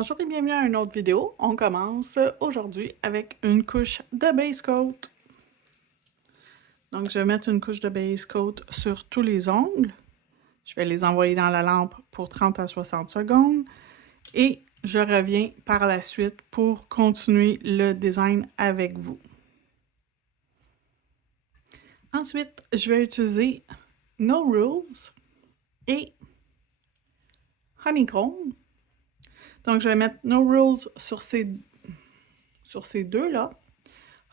Bonjour et bienvenue à une autre vidéo. On commence aujourd'hui avec une couche de base coat. Donc, je vais mettre une couche de base coat sur tous les ongles. Je vais les envoyer dans la lampe pour 30 à 60 secondes. Et je reviens par la suite pour continuer le design avec vous. Ensuite, je vais utiliser No Rules et Honeycomb. Donc, je vais mettre No Rules sur ces deux-là.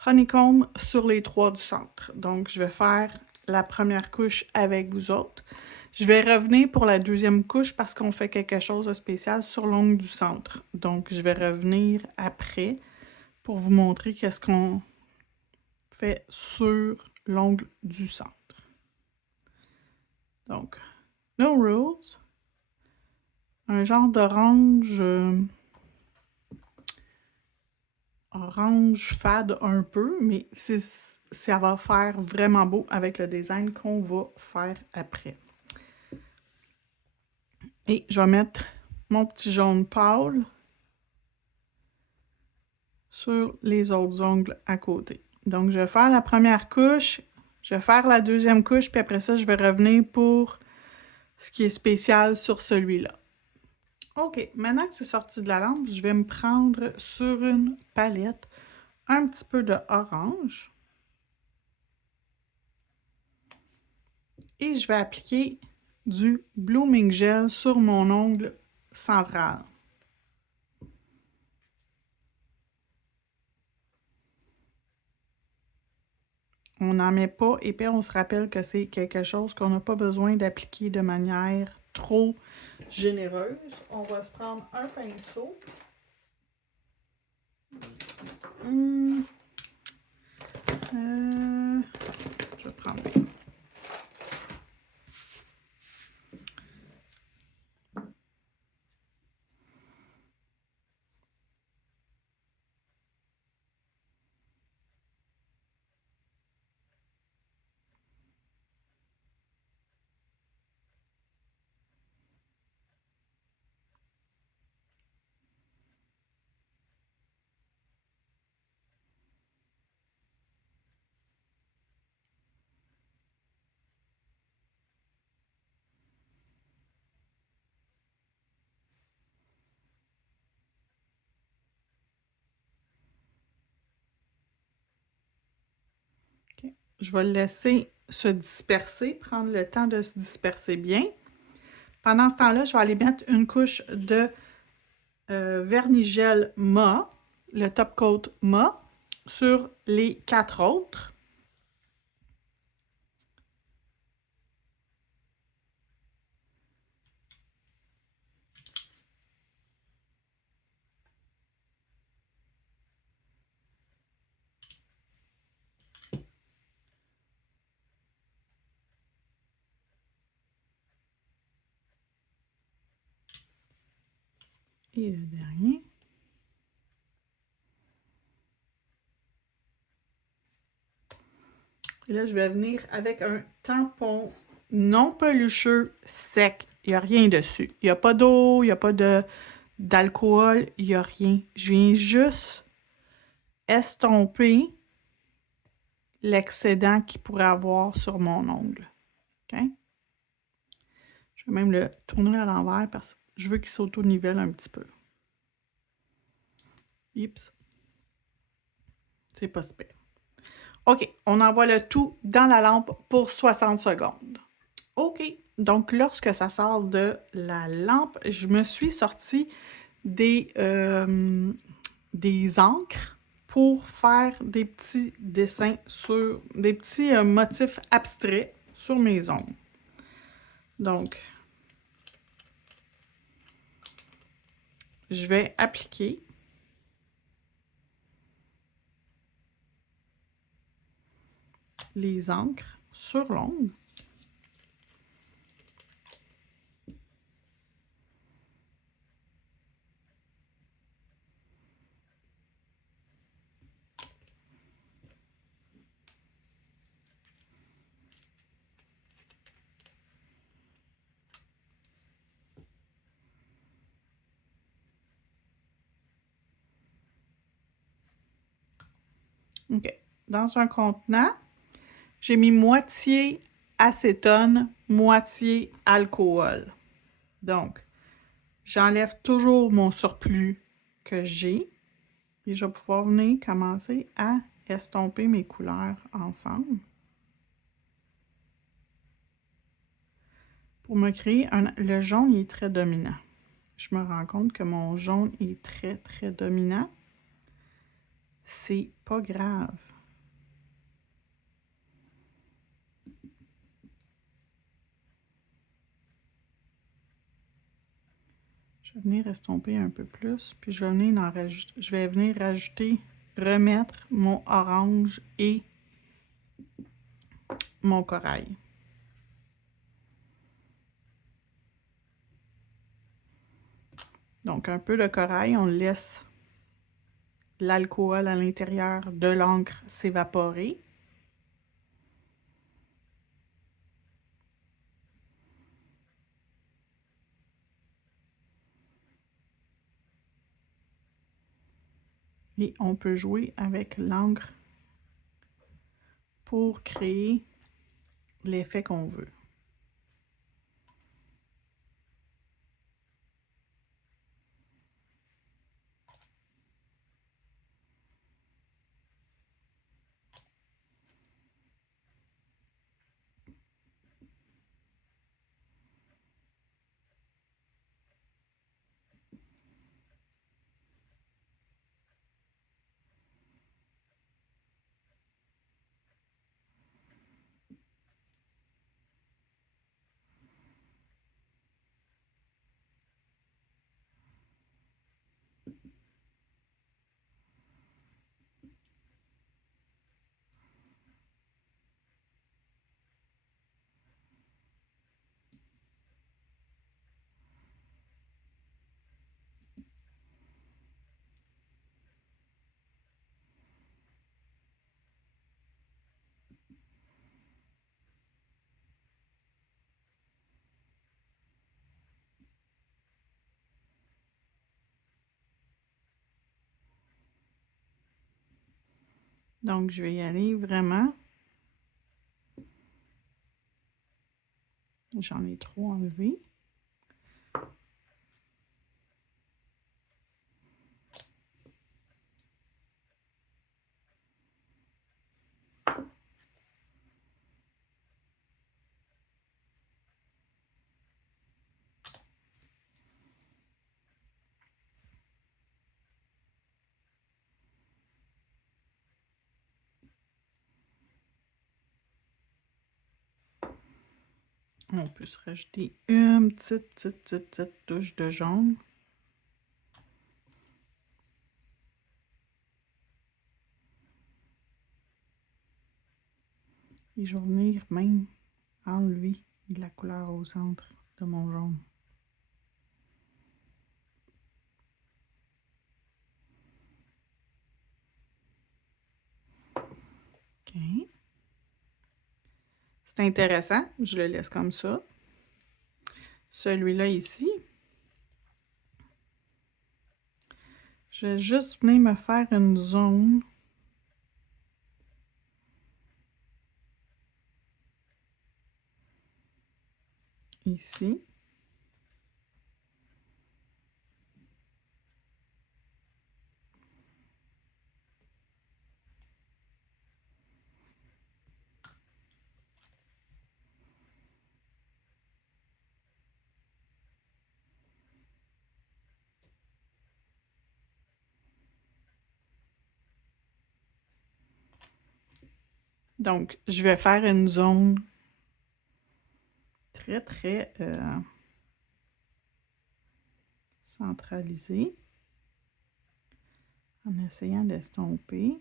Honeycomb sur les trois du centre. Donc, je vais faire la première couche avec vous autres. Je vais revenir pour la deuxième couche parce qu'on fait quelque chose de spécial sur l'ongle du centre. Donc, je vais revenir après pour vous montrer qu'est-ce qu'on fait sur l'ongle du centre. Donc, No Rules. Un genre d'orange... orange fade un peu, mais ça va faire vraiment beau avec le design qu'on va faire après. Et je vais mettre mon petit jaune pâle sur les autres ongles à côté. Donc, je vais faire la première couche, je vais faire la deuxième couche, puis après ça, je vais revenir pour ce qui est spécial sur celui-là. OK, maintenant que c'est sorti de la lampe, je vais me prendre sur une palette un petit peu de orange. Et je vais appliquer du Blooming Gel sur mon ongle central. On n'en met pas épais, on se rappelle que c'est quelque chose qu'on n'a pas besoin d'appliquer de manière trop généreuse. On va se prendre un pinceau. Je vais prendre... Je vais le laisser se disperser, prendre le temps de se disperser bien. Pendant ce temps-là, je vais aller mettre une couche de vernis gel mat, le top coat mat, sur les 4 autres. Et le dernier. Et là, je vais venir avec un tampon non pelucheux sec. Il n'y a rien dessus. Il n'y a pas d'eau, il n'y a pas d'alcool, il n'y a rien. Je viens juste estomper l'excédent qu'il pourrait avoir sur mon ongle. OK? Je vais même le tourner à l'envers parce que je veux qu'il s'auto-nivelle un petit peu. Oups. C'est pas super. OK, on envoie le tout dans la lampe pour 60 secondes. OK, donc lorsque ça sort de la lampe, je me suis sorti des encres pour faire des petits dessins sur des petits motifs abstraits sur mes ongles. Donc, je vais appliquer les encres sur l'ongle. OK. Dans un contenant, j'ai mis moitié acétone, moitié alcool. Donc, j'enlève toujours mon surplus que j'ai. Et je vais pouvoir venir commencer à estomper mes couleurs ensemble. Pour me créer le jaune, il est très dominant. Je me rends compte que mon jaune est très, très dominant. C'est pas grave. Je vais venir estomper un peu plus, puis je vais venir rajouter, remettre mon orange et mon corail. Donc, un peu de corail, on laisse l'alcool à l'intérieur de l'encre s'évaporer. Et on peut jouer avec l'encre pour créer l'effet qu'on veut. Donc, je vais y aller vraiment. J'en ai trop enlevé. On peut se rajouter une petite touche de jaune. Et je vais venir même enlever de la couleur au centre de mon jaune. OK. C'est intéressant. Je le laisse comme ça. Celui-là ici, je vais juste venir me faire une zone ici. Donc, je vais faire une zone très, très centralisée en essayant d'estomper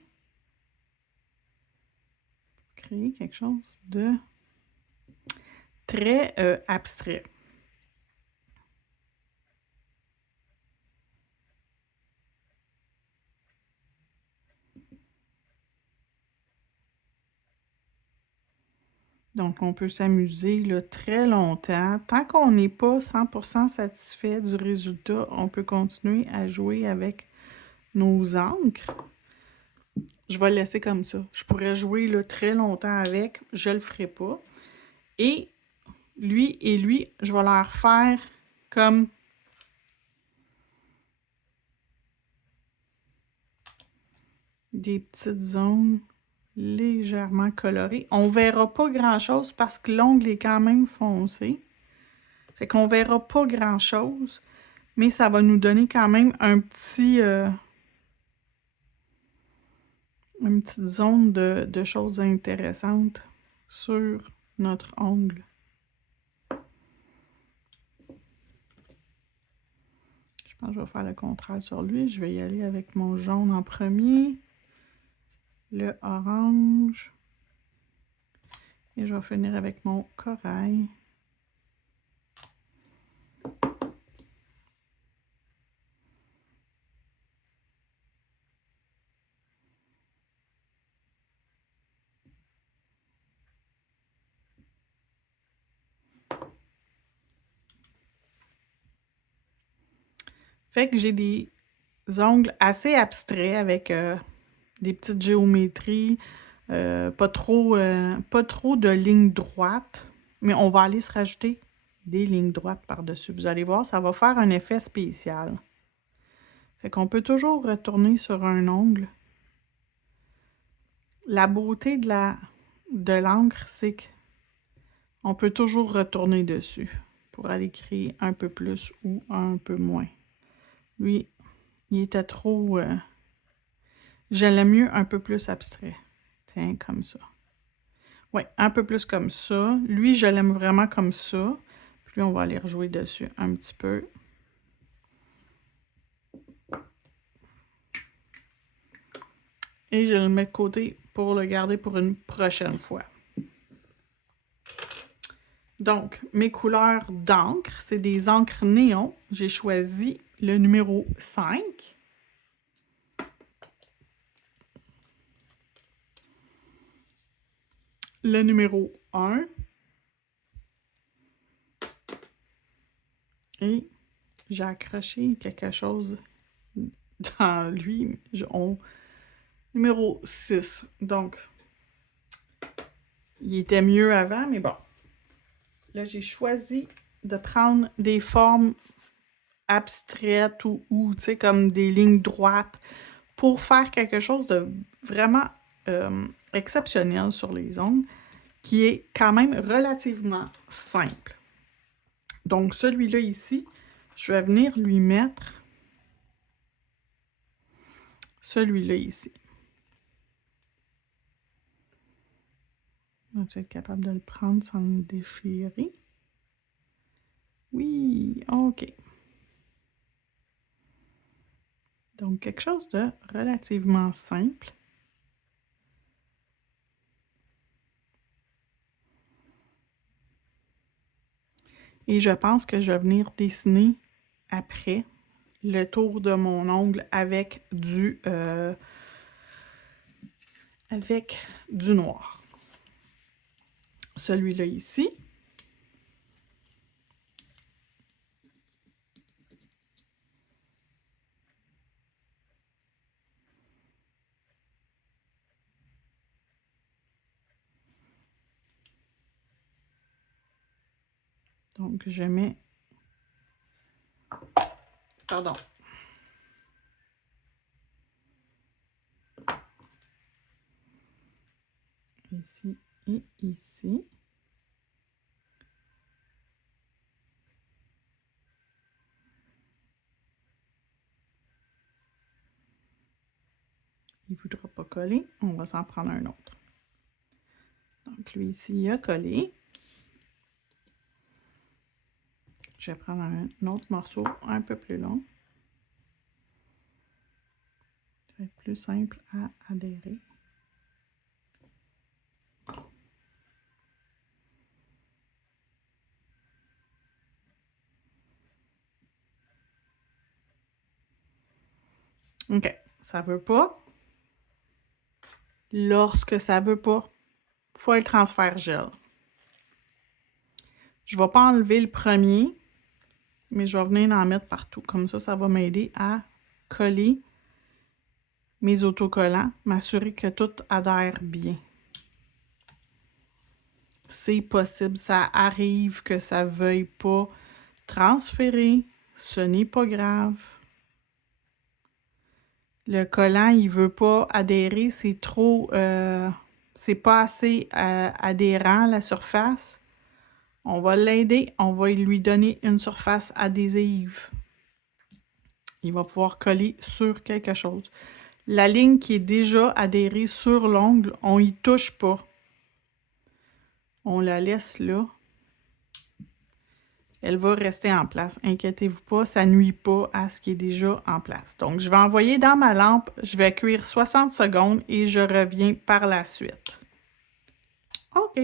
pour créer quelque chose de très abstrait. Donc, on peut s'amuser là, très longtemps. Tant qu'on n'est pas 100% satisfait du résultat, on peut continuer à jouer avec nos encres. Je vais le laisser comme ça. Je pourrais jouer là, très longtemps avec. Je le ferai pas. Et lui, je vais leur faire comme des petites zones légèrement colorées. On verra pas grand-chose parce que l'ongle est quand même foncé. Fait qu'on verra pas grand-chose, mais ça va nous donner quand même un petit... une petite zone de choses intéressantes sur notre ongle. Je pense que je vais faire le contraire sur lui. Je vais y aller avec mon jaune en premier, le orange, et je vais finir avec mon corail. Fait que j'ai des ongles assez abstraits avec des petites géométries, pas trop de lignes droites, mais on va aller se rajouter des lignes droites par-dessus. Vous allez voir, ça va faire un effet spécial. Fait qu'on peut toujours retourner sur un ongle. La beauté de l'encre, c'est qu'on peut toujours retourner dessus pour aller créer un peu plus ou un peu moins. Lui, il était trop... je l'aime mieux un peu plus abstrait. Tiens, comme ça. Oui, un peu plus comme ça. Lui, je l'aime vraiment comme ça. Puis on va aller rejouer dessus un petit peu. Et je le mets de côté pour le garder pour une prochaine fois. Donc, mes couleurs d'encre, c'est des encres néon. J'ai choisi le numéro 5. Le numéro 1. Et j'ai accroché quelque chose dans lui. Numéro 6. Donc, il était mieux avant, mais bon. Là, j'ai choisi de prendre des formes abstraites ou tu sais, comme des lignes droites pour faire quelque chose de vraiment exceptionnel sur les ongles, qui est quand même relativement simple. Donc, celui-là ici, je vais venir lui mettre celui-là ici. Vas-tu être capable de le prendre sans le déchirer? Oui, OK. Donc, quelque chose de relativement simple. Et je pense que je vais venir dessiner après le tour de mon ongle avec du noir. Celui-là ici. Donc, je mets... Pardon. Ici et ici. Il ne voudra pas coller. On va s'en prendre un autre. Donc, lui ici, il a collé. Je vais prendre un autre morceau un peu plus long. Ça va être plus simple à adhérer. OK. Ça ne veut pas. Lorsque ça ne veut pas, il faut le transfert gel. Je ne vais pas enlever le premier, mais je vais venir en mettre partout. Comme ça, ça va m'aider à coller mes autocollants, m'assurer que tout adhère bien. C'est possible, ça arrive que ça ne veuille pas transférer, ce n'est pas grave. Le collant, il ne veut pas adhérer, c'est trop, c'est pas assez adhérent la surface. On va l'aider, on va lui donner une surface adhésive. Il va pouvoir coller sur quelque chose. La ligne qui est déjà adhérée sur l'ongle, on y touche pas. On la laisse là. Elle va rester en place. Inquiétez-vous pas, ça nuit pas à ce qui est déjà en place. Donc, je vais envoyer dans ma lampe, je vais cuire 60 secondes et je reviens par la suite. OK.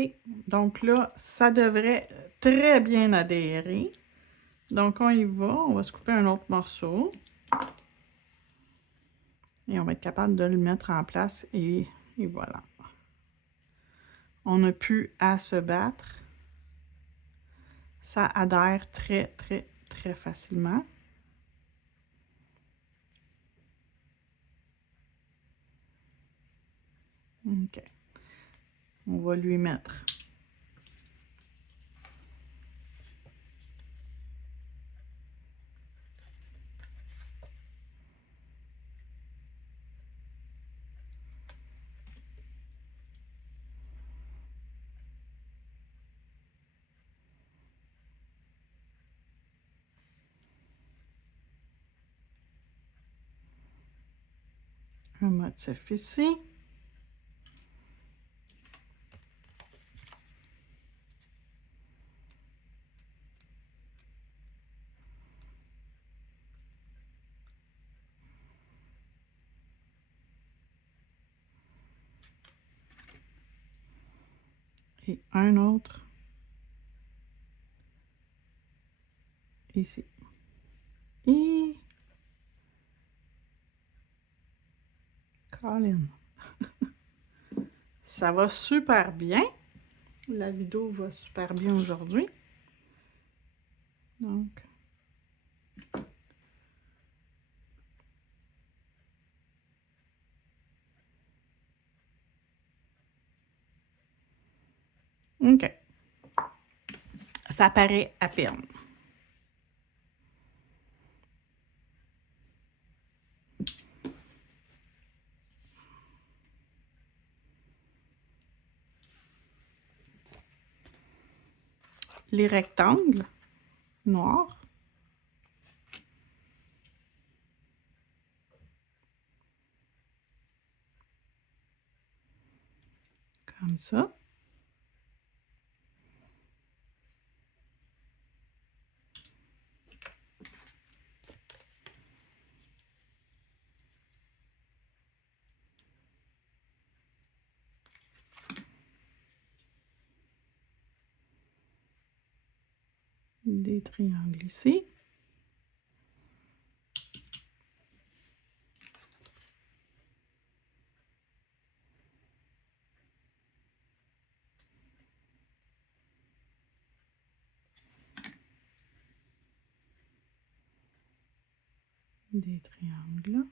Donc là, ça devrait très bien adhérer. Donc, on y va. On va se couper un autre morceau. Et on va être capable de le mettre en place et voilà. On n'a plus à se battre. Ça adhère très, très, très facilement. OK. On va lui mettre un motif ici. Et un autre ici. Et Colin. Ça va super bien. La vidéo va super bien aujourd'hui. Donc, OK. Ça paraît à peine. Les rectangles noirs. Comme ça. Des triangles ici. Des triangles.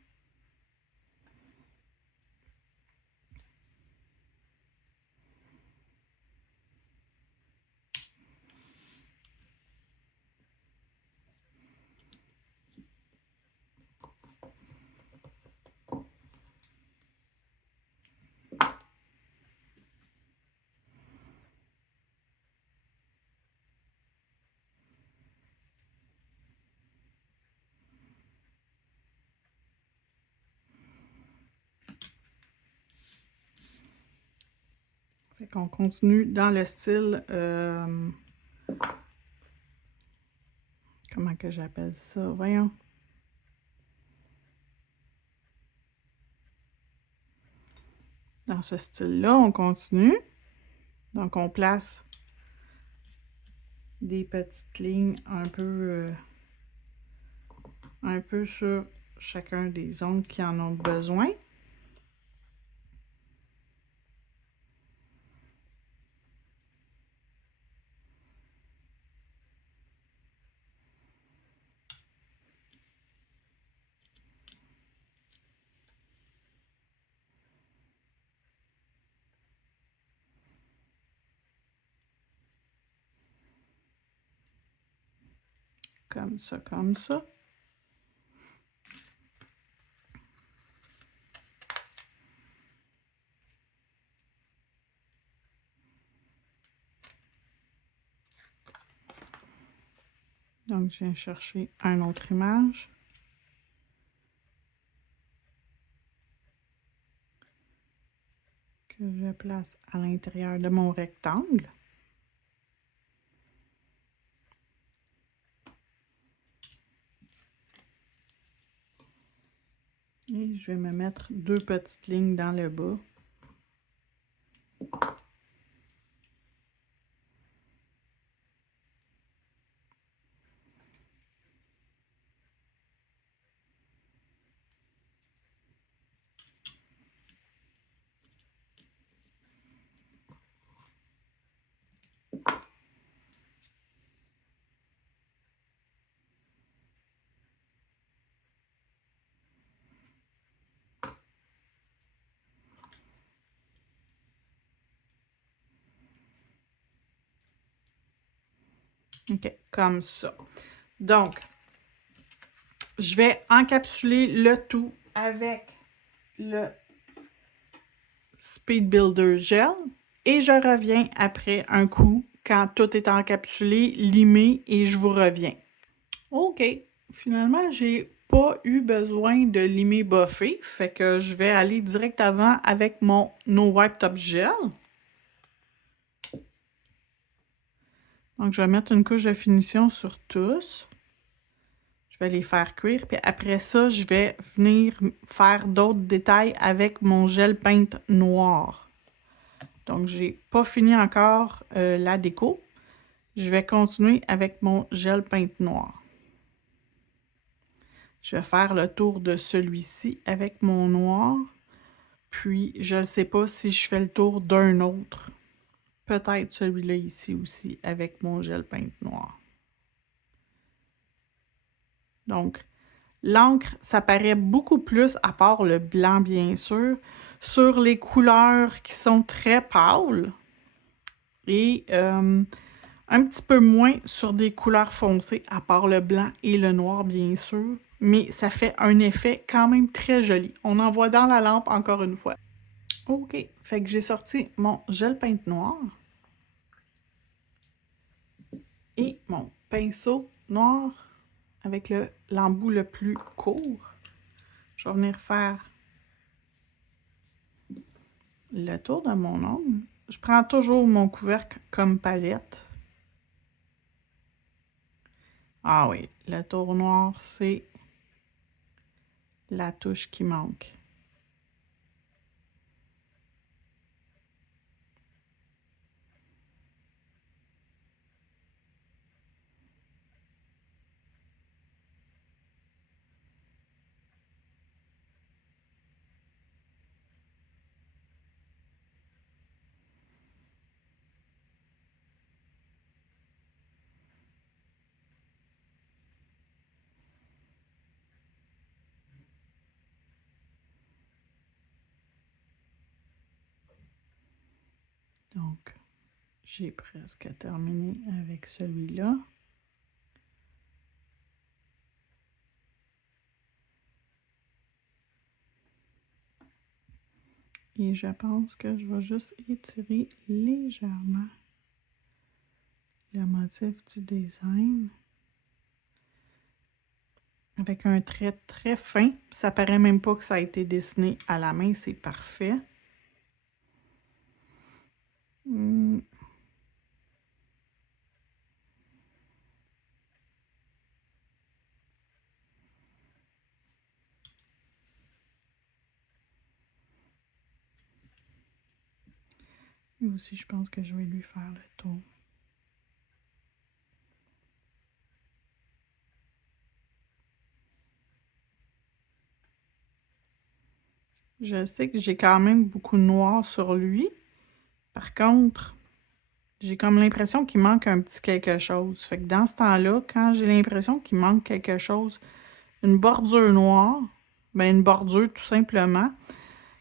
Fait qu'on continue dans le style, comment que j'appelle ça? Voyons. Dans ce style-là, on continue. Donc, on place des petites lignes un peu sur chacun des ongles qui en ont besoin. comme ça, comme ça. Donc, je viens chercher une autre image. Que je place à l'intérieur de mon rectangle. Et je vais me mettre 2 petites lignes dans le bas. OK, comme ça. Donc, je vais encapsuler le tout avec le Speed Builder Gel et je reviens après un coup quand tout est encapsulé, limé et je vous reviens. OK, finalement, j'ai pas eu besoin de limer buffé, fait que je vais aller directement avec mon No Wipe Top Gel. Donc, je vais mettre une couche de finition sur tous. Je vais les faire cuire. Puis après ça, je vais venir faire d'autres détails avec mon gel peinte noir. Donc, j'ai pas fini encore la déco. Je vais continuer avec mon gel peinte noir. Je vais faire le tour de celui-ci avec mon noir. Puis, je ne sais pas si je fais le tour d'un autre. Peut-être celui-là ici aussi avec mon gel peinte noir. Donc, l'encre, ça paraît beaucoup plus, à part le blanc bien sûr, sur les couleurs qui sont très pâles et un petit peu moins sur des couleurs foncées, à part le blanc et le noir bien sûr. Mais ça fait un effet quand même très joli. On en voit dans la lampe encore une fois. OK, fait que j'ai sorti mon gel peinte noir et mon pinceau noir avec l'embout le plus court. Je vais venir faire le tour de mon ongle. Je prends toujours mon couvercle comme palette. Ah oui, le tour noir, c'est la touche qui manque. Donc, j'ai presque terminé avec celui-là. Et je pense que je vais juste étirer légèrement le motif du design. Avec un trait très fin. Ça paraît même pas que ça a été dessiné à la main, c'est parfait. Lui aussi, je pense que je vais lui faire le tour. Je sais que j'ai quand même beaucoup de noir sur lui. Par contre, j'ai comme l'impression qu'il manque un petit quelque chose. Fait que dans ce temps-là, quand j'ai l'impression qu'il manque quelque chose, une bordure noire, ben une bordure tout simplement,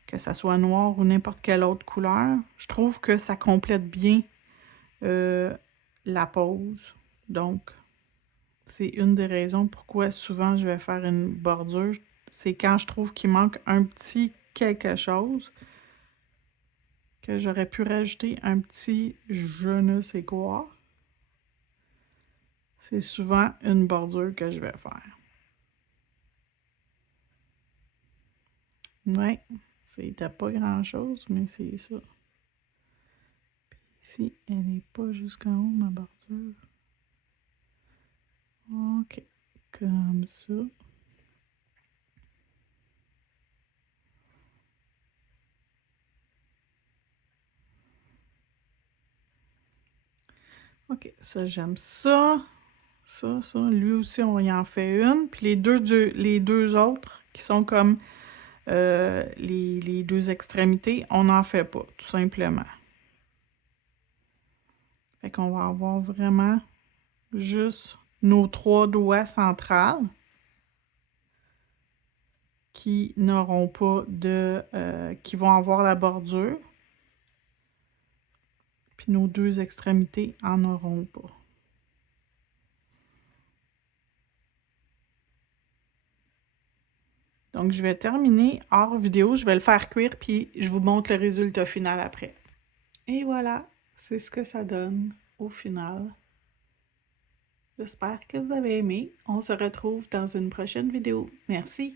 que ça soit noir ou n'importe quelle autre couleur, je trouve que ça complète bien la pose. Donc, C'est une des raisons pourquoi souvent je vais faire une bordure. C'est quand je trouve qu'il manque un petit quelque chose, que j'aurais pu rajouter un petit je ne sais quoi. C'est souvent une bordure que je vais faire. Ouais, c'était pas grand-chose, mais c'est ça. Puis ici, elle n'est pas jusqu'en haut, ma bordure. OK, comme ça. OK, ça, j'aime ça. Ça. Lui aussi, on y en fait une. Puis les deux autres, qui sont comme les deux extrémités, on n'en fait pas, tout simplement. Fait qu'on va avoir vraiment juste nos 3 doigts centrales qui n'auront pas de... qui vont avoir la bordure. Puis nos 2 extrémités en auront pas. Donc, je vais terminer hors vidéo. Je vais le faire cuire, puis je vous montre le résultat final après. Et voilà, c'est ce que ça donne au final. J'espère que vous avez aimé. On se retrouve dans une prochaine vidéo. Merci!